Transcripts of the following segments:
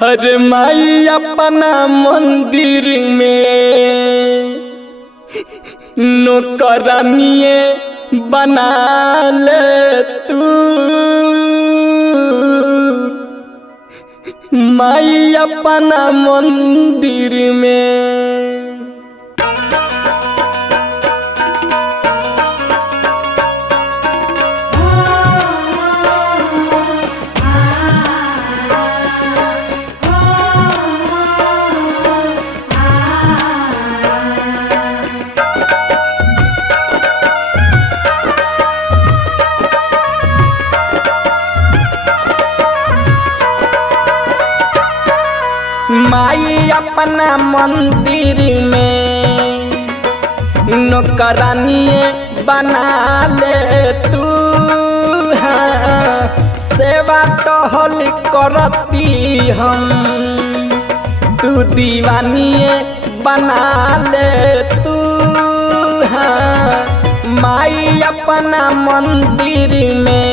अरे माई अपना मंदिर में नौकरानिए बना ले तू। माई अपना मंदिर में माई अपना मंदिर में नौकरानिए बना ले तू। हाँ, सेवा टहल करती हम तू दीवानिए बना ले तू। हाँ, माई अपना मंदिर में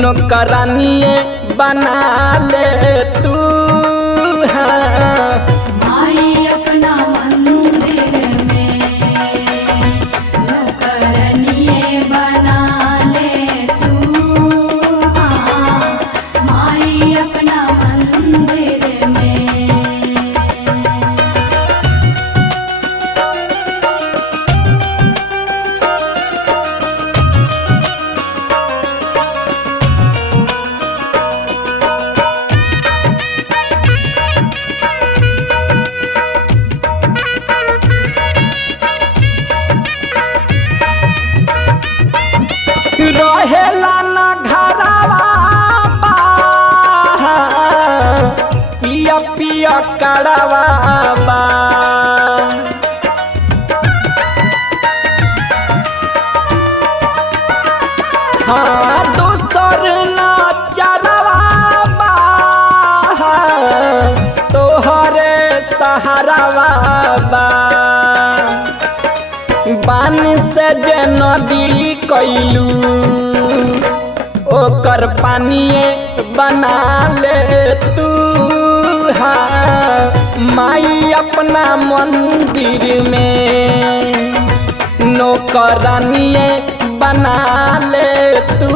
नौकरानिए बना ले तू। हाँ, माई अपना मंदिर में नौकरानिए बना ले तू। हाँ, माई अपना मंदिर में रहेला न घरवा पिया पिया कड़वा बा। हाँ, दोसर न चरवा बा तोहरे सहारावा बा। बान से जे नदी कैलू ओकर पानिए बना ले तू। हाँ, माई अपना मंदिर में नौकरानिए बना ले तू।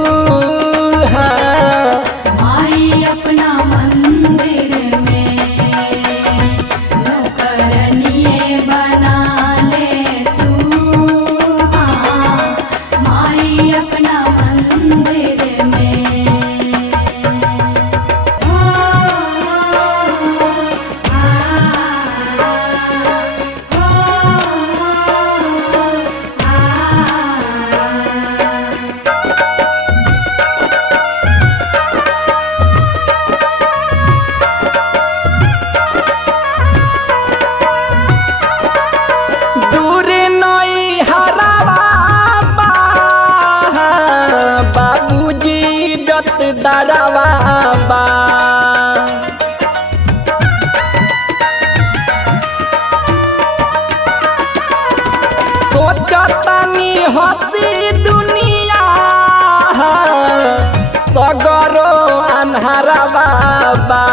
हाँ, माई अपना मंदिर में नौकरानिए बना ले तू। हाँ, माई अपना मंदिर में दरवा बा। सोचतानी हंसी दुनिया सगरो अन्हारवा बा।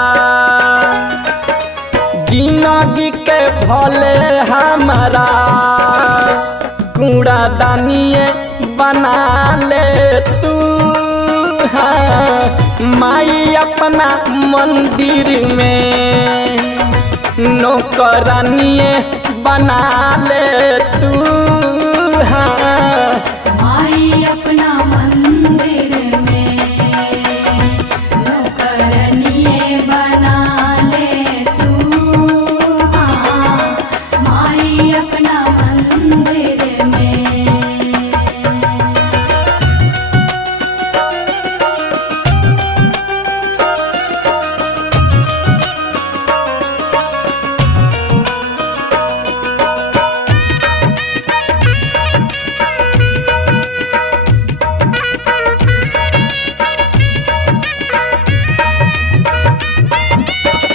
जिंदगी के भले हमारा कूड़ा दानिए बना ले तू। हाँ, माई अपना मंदिर में नौकरानिए बना ले तू। हाँ, माई अपना मंदिर में नौकरानिए बना ले तू। हाँ, माई अपना मंदिर में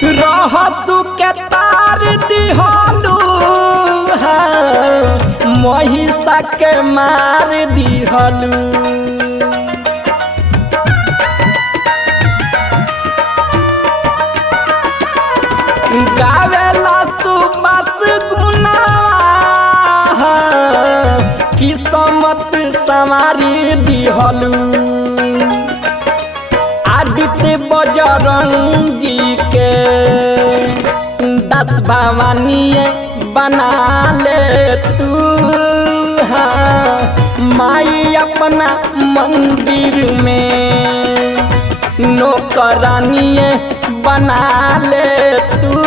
रहसु के तार दिहलू। हाँ, महिषा के मार दिहलू। गावेला सुबस गुनावा किस्मत संवारी दिहलू आदित्य बजरंगी के दस भवानीए बना ले तू माई अपना मंदिर में नौकरानिए बना ले तू